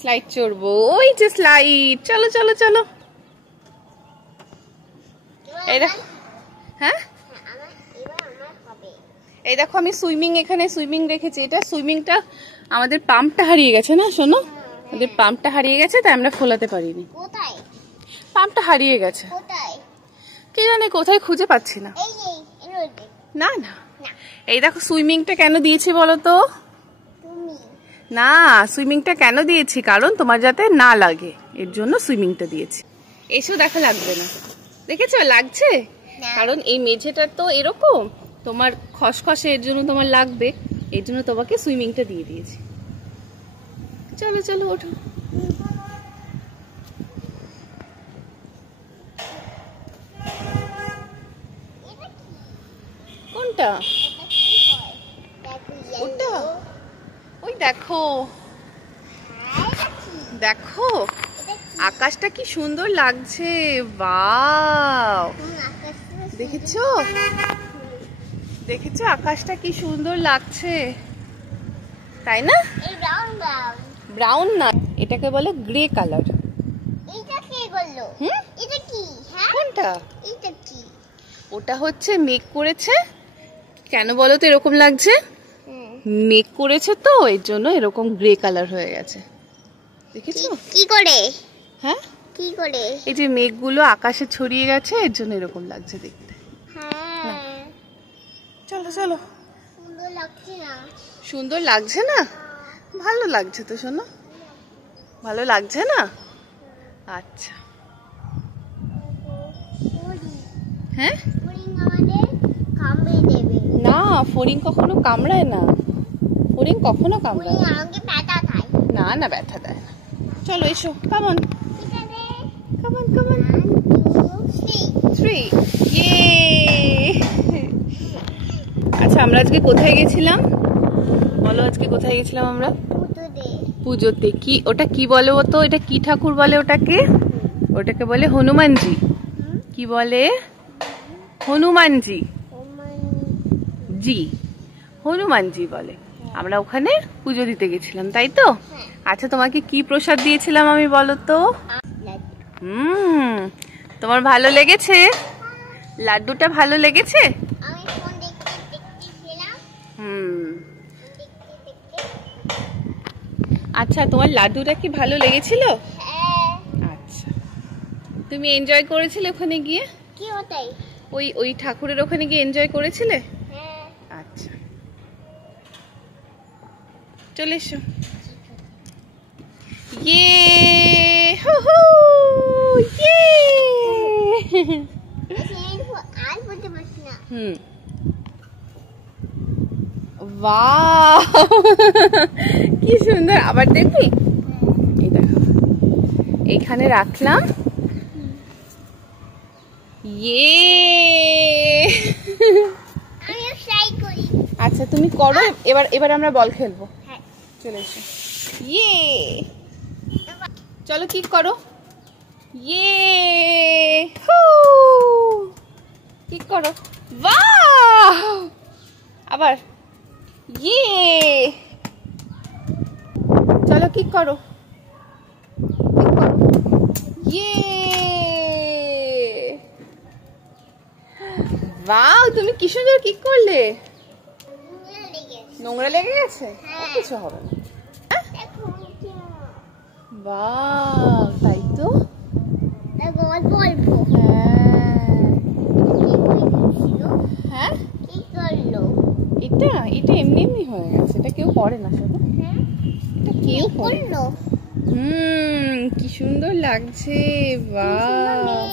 Slide চড়বো, ওই যে slide. চলো চলো চলো। এই দেখো, হ্যাঁ এই দেখো আমি সুইমিং, এখানে সুইমিং রেখেছি। এটা সুইমিংটা আমাদের পাম্পটা হারিয়ে গেছে না, শোনো, আমাদের পাম্পটা হারিয়ে গেছে তাই আমরা খোলাতে পারিনি। পাম্পটা হারিয়ে গেছে, কি জানি কোথায়, খুঁজে পাচ্ছি না। না না, এই দেখো সুইমিংটা কেন দিয়েছি বলো তো? না, সুইমিংটা কেন দিয়েছি কারণ তোমার যাতে না লাগে, এর জন্য সুইমিংটা দিয়েছি। এসো দেখা, লাগবে না, দেখেছো লাগছে? কারণ এই মেঝেটা তো এরকম, তোমার খসখসে, এর জন্য তোমার লাগবে, এর জন্য তোমাকে সুইমিংটা দিয়ে দিয়েছি। চলো চলো ওঠো। কোনটা? ওটা? ওই দেখো, দেখো আকাশটা কি সুন্দর লাগছে। বাও, দেখেছো? দেখেছো আকাশটা কি সুন্দর লাগছে, তাই না? ব্রাউন না, এটাকে বলে গ্রে কালার। কোনটা? ওটা হচ্ছে মেঘ করেছে। কেন বলো তো এরকম লাগছে? মেঘ করেছে তো, এর জন্য এরকম গ্রে কালার হয়ে গেছে। দেখেছো কি করে? হ্যাঁ কি করে? এই যে মেঘগুলো আকাশে ছড়িয়ে গেছে, এর জন্য এরকম লাগছে দেখতে। চলো চলো। সুন্দর লাগছে না? সুন্দর লাগছে না? ভালো লাগছে তো শোনো, ভালো লাগছে না? আচ্ছা, হ্যাঁ না, ফড়িং কখনো কামড়ায় না, ফড়িং কখনো কামড়ায় না। না ব্যথা দেয় না। চলো এসো, কামন কামন কামন। 3 ইয়ে। আচ্ছা আমরা আজকে কোথায় গেছিলাম বলো? আজকে কোথায় গেছিলাম আমরা? পুজোতে। কি ওটা কি বলে তো? এটা কি ঠাকুর বলে ওটাকে? ওটাকে বলে হনুমানজি। কি বলে? হনুমানজি। জি, হনুমানজি বলে। আমরা ওখানে পুজো দিতে গেছিলাম, তাই তো? আচ্ছা তোমাকে কি প্রসাদ দিয়েছিলাম আমি বলো তো? তোমার ভালো লেগেছে? লাড্ডুটা ভালো লেগেছে? আচ্ছা তোমার লাড্ডুটা কি ভালো লেগেছিল? আচ্ছা, তুমি এনজয় করেছিলে ওখানে গিয়ে? কি ওটাই? ওই ঠাকুরের ওখানে গিয়ে এনজয় করেছিলে? আচ্ছা চলে এসো। ইয়ে হু হু ইয়ে। বাহ কি সুন্দর। আবার দেখবি? এই দেখো এখানে রাখলাম। ইয়ে আচ্ছা তুমি করো, এবার আমরা বল খেলবো। চলে এসো। ইয়ে চলো কিক করো। ইয়ে হু কিক করো। বাহ আবার ইয়ে চলো কিক করো। ইয়ে বাহ তুমি কি সুন্দর কিক করলে। নোংরা লেগে গেছে? কিছু হবে না। বাহ তাই তো। হ্যাঁ এটা এমনি এমনি হয়ে গেছে, এটা কেউ করে না শোনো, এটা কেউ করে না। কি সুন্দর লাগছে। বাহ